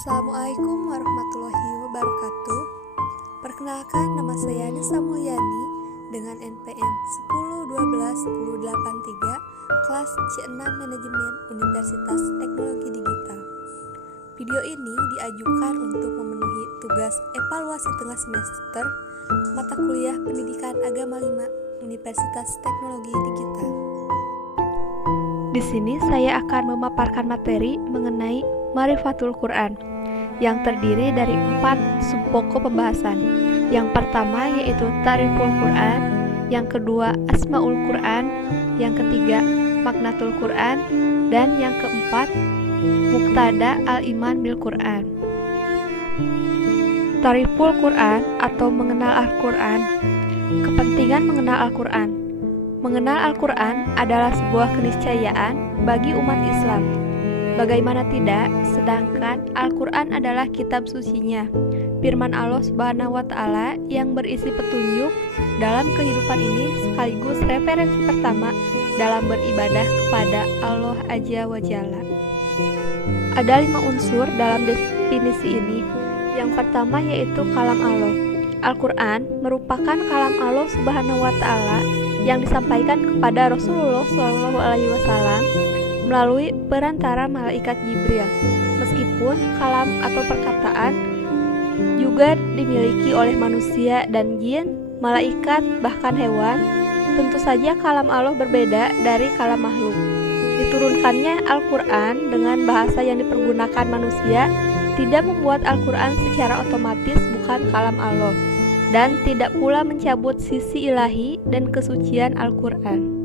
Assalamualaikum warahmatullahi wabarakatuh. Perkenalkan, nama saya Nisa Mulyani dengan NPM 10121083 kelas C6 Manajemen Universitas Teknologi Digital. Video ini diajukan untuk memenuhi tugas evaluasi tengah semester mata kuliah Pendidikan Agama 5 Universitas Teknologi Digital. Di sini saya akan memaparkan materi mengenai Ma'rifatul Quran yang terdiri dari 4 subpokok pembahasan. Yang pertama yaitu Ta'riful Quran, yang kedua Asmaul Quran, yang ketiga Maknatul Quran, dan yang keempat Muqtada al-Iman bil Quran. Ta'riful Quran atau mengenal Al-Quran. Kepentingan mengenal Al-Quran. Mengenal Al-Quran adalah sebuah keniscayaan bagi umat Islam. Bagaimana tidak, sedangkan Al-Quran adalah kitab sucinya, firman Allah Subhanahu wa Ta'ala yang berisi petunjuk dalam kehidupan ini sekaligus referensi pertama dalam beribadah kepada Allah Azza wa Jalla. Ada 5 unsur dalam definisi ini. Yang pertama yaitu kalam Allah. Al-Quran merupakan kalam Allah Subhanahu wa Ta'ala yang disampaikan kepada Rasulullah SAW melalui perantara malaikat Jibril. Meskipun kalam atau perkataan juga dimiliki oleh manusia dan jin, malaikat, bahkan hewan, tentu saja kalam Allah berbeda dari kalam makhluk. Diturunkannya Al-Quran dengan bahasa yang dipergunakan manusia tidak membuat Al-Quran secara otomatis bukan kalam Allah, dan tidak pula mencabut sisi ilahi dan kesucian Al-Quran.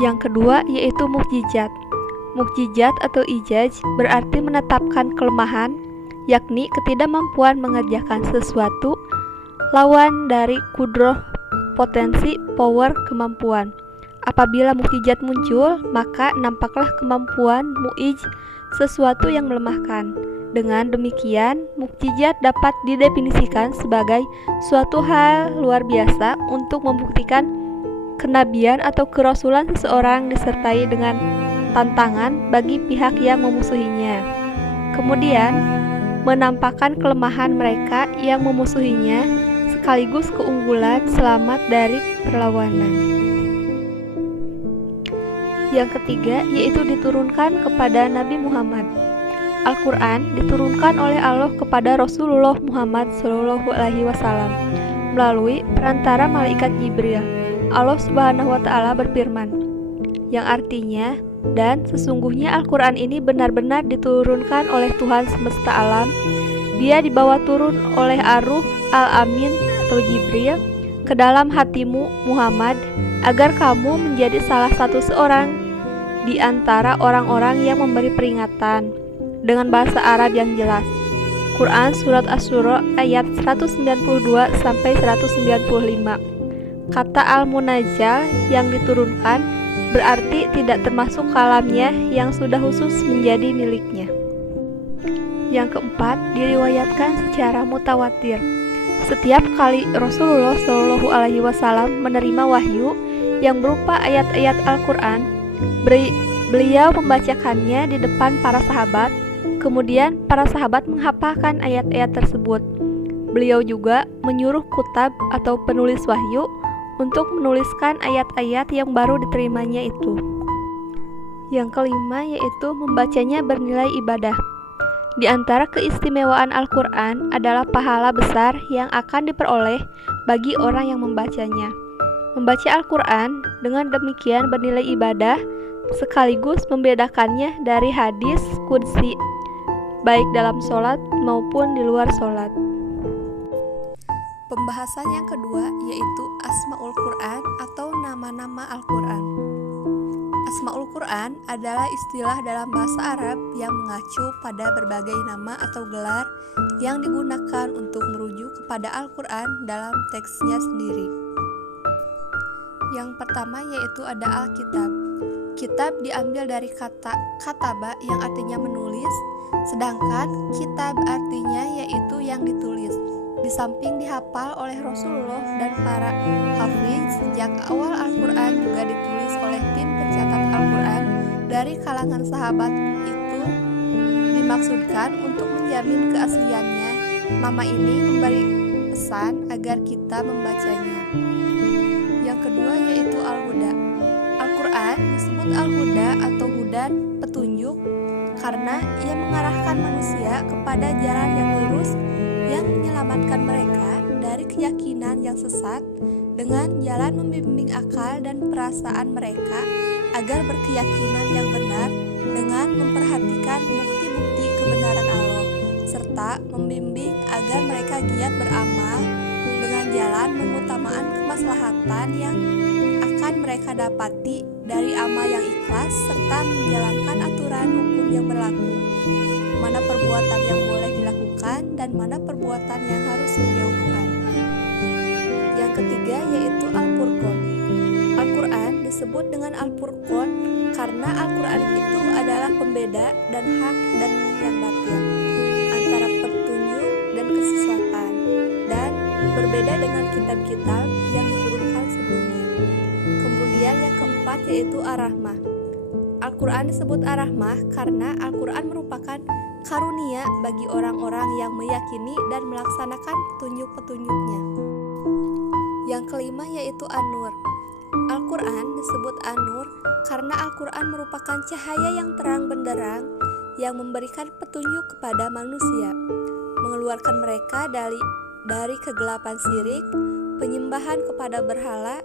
Yang kedua yaitu mukjizat. Mukjizat atau ijaz berarti menetapkan kelemahan, yakni ketidakmampuan mengerjakan sesuatu, lawan dari kudroh, potensi, power, kemampuan. Apabila mukjizat muncul, maka nampaklah kemampuan mu'ij, sesuatu yang melemahkan. Dengan demikian, mukjizat dapat didefinisikan sebagai suatu hal luar biasa untuk membuktikan kenabian atau kerasulan seseorang disertai dengan tantangan bagi pihak yang memusuhinya. Kemudian, menampakkan kelemahan mereka yang memusuhinya sekaligus keunggulan selamat dari perlawanan. Yang ketiga yaitu diturunkan kepada Nabi Muhammad. Al-Quran diturunkan oleh Allah kepada Rasulullah Muhammad SAW melalui perantara malaikat Jibril. Allah Subhanahu wa Ta'ala berfirman, yang artinya, dan sesungguhnya Al-Quran ini benar-benar diturunkan oleh Tuhan semesta alam. Dia dibawa turun oleh Ar-Ruh Al-Amin atau Jibril ke dalam hatimu Muhammad, agar kamu menjadi salah satu seorang di antara orang-orang yang memberi peringatan dengan bahasa Arab yang jelas. Quran Surat Asy-Syura ayat 192-195. Kata Al-Munazzal yang diturunkan berarti tidak termasuk kalamnya yang sudah khusus menjadi miliknya. Yang keempat, diriwayatkan secara mutawatir. Setiap kali Rasulullah SAW menerima wahyu yang berupa ayat-ayat Al-Quran, beliau membacakannya di depan para sahabat. Kemudian para sahabat menghafalkan ayat-ayat tersebut. Beliau juga menyuruh kutab atau penulis wahyu untuk menuliskan ayat-ayat yang baru diterimanya itu. Yang kelima yaitu membacanya bernilai ibadah. Di antara keistimewaan Al-Quran adalah pahala besar yang akan diperoleh bagi orang yang membacanya. Membaca Al-Quran dengan demikian bernilai ibadah sekaligus membedakannya dari hadis qudsi, baik dalam sholat maupun di luar sholat. Pembahasan yang kedua yaitu Asmaul Quran atau nama-nama Al-Quran. Asmaul Quran adalah istilah dalam bahasa Arab yang mengacu pada berbagai nama atau gelar yang digunakan untuk merujuk kepada Al-Quran dalam teksnya sendiri. Yang pertama yaitu ada Al-Kitab. Kitab diambil dari kata kataba yang artinya menulis, sedangkan kitab artinya yaitu yang ditulis. Di samping dihafal oleh Rasulullah dan para hafiz, sejak awal Al-Quran juga ditulis oleh tim pencatat Al-Quran dari kalangan sahabat itu, di dimaksudkan untuk menjamin keasliannya. Nama ini memberi pesan agar kita membacanya. Yang kedua yaitu Al-Huda. Al-Quran disebut Al-Huda atau Hudan, petunjuk, karena ia mengarahkan manusia kepada jalan yang lurus yang menyelamatkan mereka dari keyakinan yang sesat dengan jalan membimbing akal dan perasaan mereka agar berkeyakinan yang benar dengan memperhatikan bukti-bukti kebenaran Allah, serta membimbing agar mereka giat beramal dengan jalan mengutamakan kemaslahatan yang akan mereka dapati dari amal yang ikhlas serta menjalankan aturan hukum yang berlaku, mana perbuatan yang boleh dilakukan dan mana perbuatan yang harus dijauhkan. Yang ketiga yaitu Al-Furqan. Al-Quran disebut dengan Al-Furqan karena Al-Quran itu adalah pembeda dan hak dan yang batil, antara petunjuk dan kesesatan, dan berbeda dengan kitab-kitab yang diturunkan sebelumnya. Kemudian yang keempat yaitu Ar-Rahmah. Al-Quran disebut Ar-Rahmah karena Al-Quran merupakan karunia bagi orang-orang yang meyakini dan melaksanakan petunjuk-petunjuknya. Yang kelima yaitu An-Nur. Al-Quran disebut An-Nur karena Al-Quran merupakan cahaya yang terang benderang yang memberikan petunjuk kepada manusia, mengeluarkan mereka dari kegelapan syirik, penyembahan kepada berhala,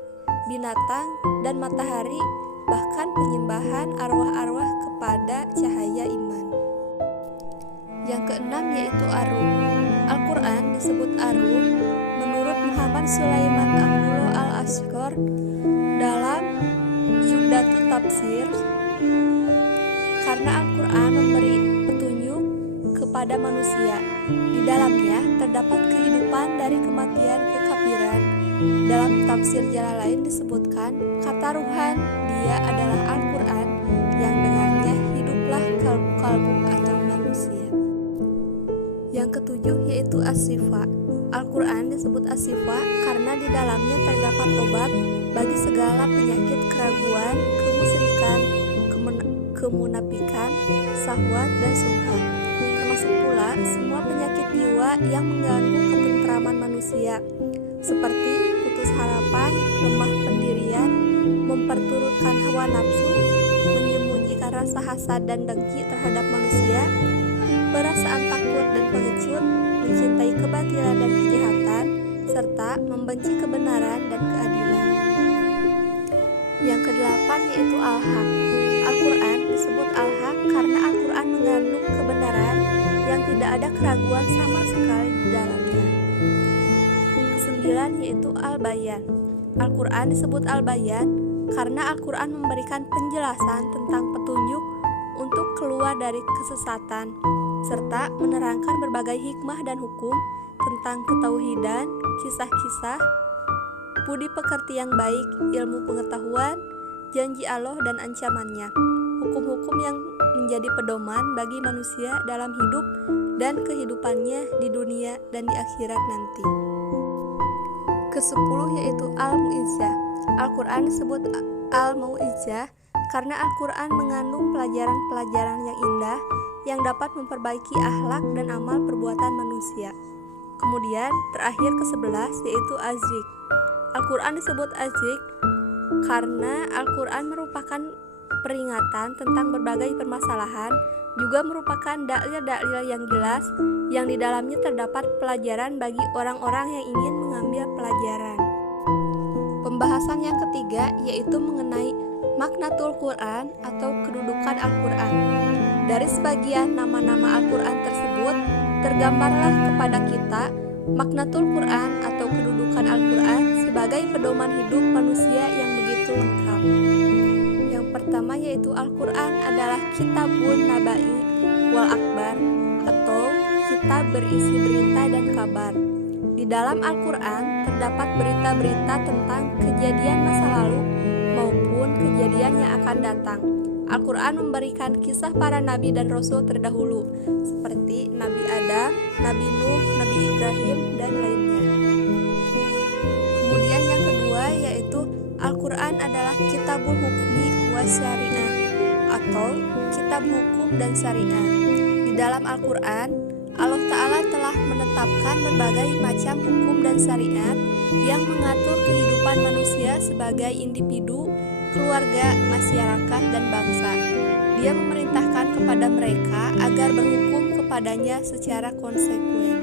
binatang, dan matahari, bahkan penyembahan arwah-arwah kepada cahaya iman. Yang keenam yaitu Ar-Rum. Al-Quran disebut Ar-Rum menurut Muhammad Sulaiman Abdullah Al-Ashqar dalam Zubdatut Tafsir karena Al-Quran memberi petunjuk kepada manusia. Di dalamnya terdapat kehidupan dari kematian kekafiran. Dalam tafsir Jalalain disebutkan kata Ruhan dia adalah Al-Quran yang dengannya hiduplah kalbu-kalbu atau manusia. Yang ketujuh yaitu As-Sifa. Al-Quran disebut As-Sifa karena di dalamnya terdapat obat bagi segala penyakit keraguan, kemusyrikan, kemunafikan, syahwat, dan subhat. Termasuk pula semua penyakit jiwa yang mengganggu ketentraman manusia, seperti putus harapan, lemah pendirian, memperturutkan hawa nafsu, menyembunyikan rasa hasad dan dengki terhadap manusia, perasaan takut dan pengecut, mencintai kebatilan dan kejahatan, serta membenci kebenaran dan keadilan. Yang kedelapan yaitu Al-Haq. Al-Quran disebut Al-Haq karena Al-Quran mengandung kebenaran yang tidak ada keraguan sama sekali di dalamnya. Kesembilan yaitu Al-Bayan. Al-Quran disebut Al-Bayan karena Al-Quran memberikan penjelasan tentang petunjuk untuk keluar dari kesesatan, serta menerangkan berbagai hikmah dan hukum tentang ketauhidan, kisah-kisah, budi pekerti yang baik, ilmu pengetahuan, janji Allah dan ancamannya, hukum-hukum yang menjadi pedoman bagi manusia dalam hidup dan kehidupannya di dunia dan di akhirat nanti. Kesepuluh yaitu Al-Mu'izzah. Al-Quran disebut Al-Mu'izzah karena Al-Quran mengandung pelajaran-pelajaran yang indah yang dapat memperbaiki akhlak dan amal perbuatan manusia. Kemudian terakhir ke-11 yaitu Az-Zikr. Al-Quran disebut Az-Zikr karena Al-Quran merupakan peringatan tentang berbagai permasalahan, juga merupakan dalil-dalil yang jelas yang di dalamnya terdapat pelajaran bagi orang-orang yang ingin mengambil pelajaran. Pembahasan yang ketiga yaitu mengenai Maknatul Quran atau kedudukan Al-Quran. Dari sebagian nama-nama Al-Quran tersebut, tergambarlah kepada kita Maknatul Quran atau kedudukan Al-Quran sebagai pedoman hidup manusia yang begitu lengkap. Yang pertama yaitu Al-Quran adalah Kitabun Nabai wal Akbar atau kitab berisi berita dan kabar. Di dalam Al-Quran terdapat berita-berita tentang kejadian masa lalu maupun kejadian yang akan datang. Al-Quran memberikan kisah para nabi dan rasul terdahulu seperti Nabi Adam, Nabi Nuh, Nabi Ibrahim, dan lainnya. Kemudian yang kedua yaitu Al-Quran adalah Kitabul Hukmi wa Syariah atau kitab hukum dan syariah. Di dalam Al-Quran, Allah Ta'ala telah menetapkan berbagai macam hukum dan syariat yang mengatur kehidupan manusia sebagai individu, keluarga, masyarakat, dan bangsa. Dia memerintahkan kepada mereka agar berhukum kepadanya secara konsekuen.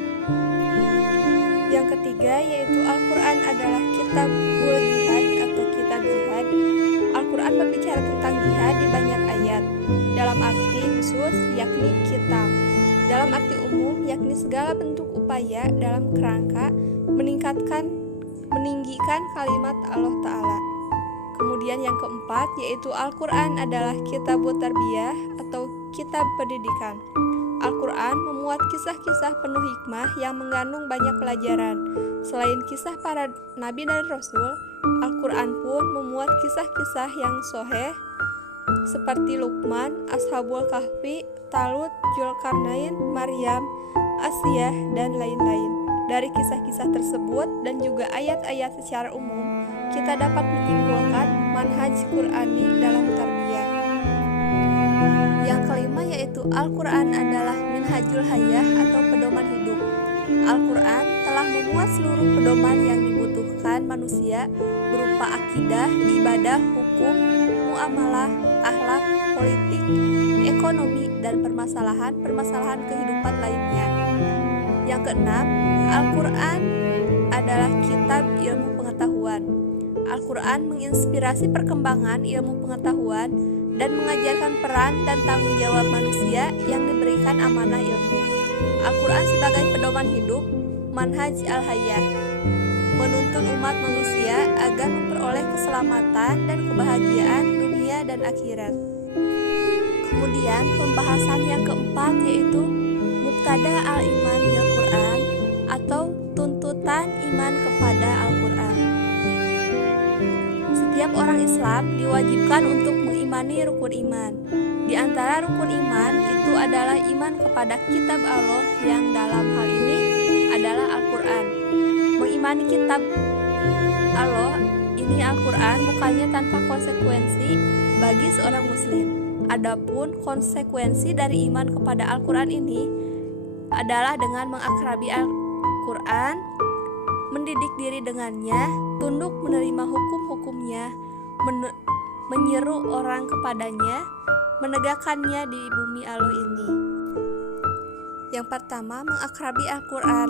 Yang ketiga yaitu Al-Quran adalah kitabul jihad atau kitab jihad. Al-Quran berbicara tentang jihad di banyak ayat, dalam arti khusus yakni kitab, dalam arti umum yakni segala bentuk upaya dalam kerangka meninggikan kalimat Allah Ta'ala. Kemudian yang keempat yaitu Al-Quran adalah kitabut tarbiyah atau kitab pendidikan. Al-Quran memuat kisah-kisah penuh hikmah yang mengandung banyak pelajaran. Selain kisah para nabi dan rasul, Al-Quran pun memuat kisah-kisah yang sahih seperti Luqman, Ashabul Kahfi, Talut, Zulkarnain, Maryam, Asiyah, dan lain-lain. Dari kisah-kisah tersebut dan juga ayat-ayat secara umum, kita dapat menyimpulkan manhaj Qur'ani dalam tarbiyah. Yang kelima yaitu Al-Quran adalah minhajul hayah atau pedoman hidup. Al-Quran telah memuat seluruh pedoman yang dibutuhkan manusia berupa akidah, ibadah, hukum, muamalah, akhlak, politik, ekonomi, dan permasalahan kehidupan lainnya. Yang keenam, Al-Quran adalah kitab ilmu pengetahuan. Al-Quran menginspirasi perkembangan ilmu pengetahuan dan mengajarkan peran dan tanggung jawab manusia yang diberikan amanah ilmu. Al-Quran sebagai pedoman hidup, manhaj al-hayah, menuntun umat manusia agar memperoleh keselamatan dan kebahagiaan dunia dan akhirat. Kemudian pembahasan yang keempat yaitu Muqtada al-iman bil Quran atau tuntutan iman kepada Al-Quran. Setiap orang Islam diwajibkan untuk mengimani rukun iman. Di antara rukun iman itu adalah iman kepada kitab Allah yang dalam hal ini adalah Al-Quran. Mengimani kitab Allah ini Al-Quran bukannya tanpa konsekuensi bagi seorang muslim. Adapun konsekuensi dari iman kepada Al-Quran ini adalah dengan mengakrabi Al-Quran, mendidik diri dengannya, tunduk menerima hukum-hukumnya, menyeru orang kepadanya, menegakkannya di bumi Allah ini. Yang pertama, mengakrabi Al-Quran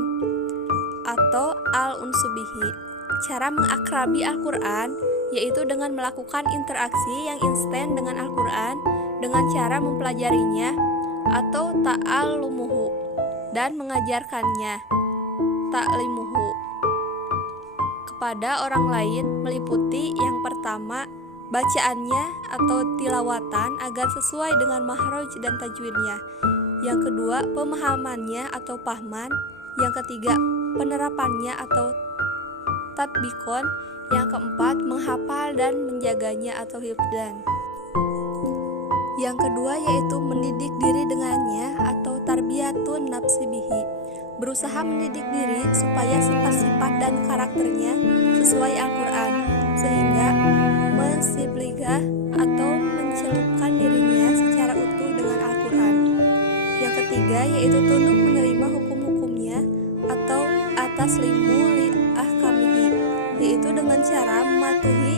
atau al-unsubihi. Cara mengakrabi Al-Quran yaitu dengan melakukan interaksi yang instan dengan Al-Quran dengan cara mempelajarinya atau ta'allumuhu dan mengajarkannya ta'limuhu kepada orang lain, meliputi yang pertama bacaannya atau tilawatan agar sesuai dengan mahraj dan tajwidnya. Yang kedua, pemahamannya atau fahman. Yang ketiga, penerapannya atau tatbikon. Yang keempat, menghafal dan menjaganya atau hifdzan. Yang kedua yaitu mendidik diri dengannya atau tarbiyatun nafsi bihi. Berusaha mendidik diri supaya sifat-sifat dan karakternya sesuai Al-Quran, sehingga mensibligah atau mencelupkan dirinya secara utuh dengan Al-Quran. Yang ketiga yaitu tunduk menerima hukum-hukumnya atau ataslimu li ahkamihi, yaitu dengan cara mematuhi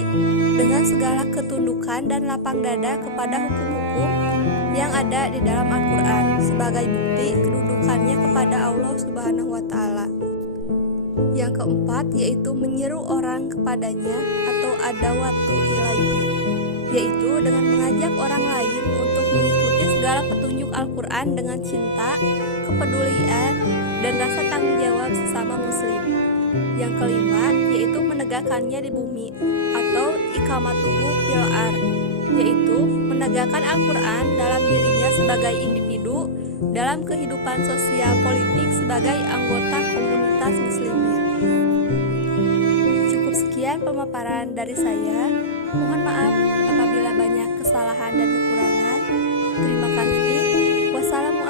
dengan segala ketundukan dan lapang dada kepada hukum-hukum yang ada di dalam Al-Quran sebagai bukti kedudukannya kepada Allah Subhanahu wa Ta'ala. Yang keempat yaitu menyeru orang kepadanya atau adawatu ilaihi, yaitu dengan mengajak orang lain untuk mengikuti segala petunjuk Al-Quran dengan cinta, kepedulian, dan rasa tanggung jawab sesama muslim. Yang kelima yaitu menegakkannya di bumi atau ikamatuhu fil ard, yaitu menegakkan Al-Quran dalam dirinya sebagai individu dalam kehidupan sosial politik sebagai anggota komunitas muslimin. Cukup sekian pemaparan dari saya. Mohon maaf apabila banyak kesalahan dan kekurangan. Terima kasih. Wassalamualaikum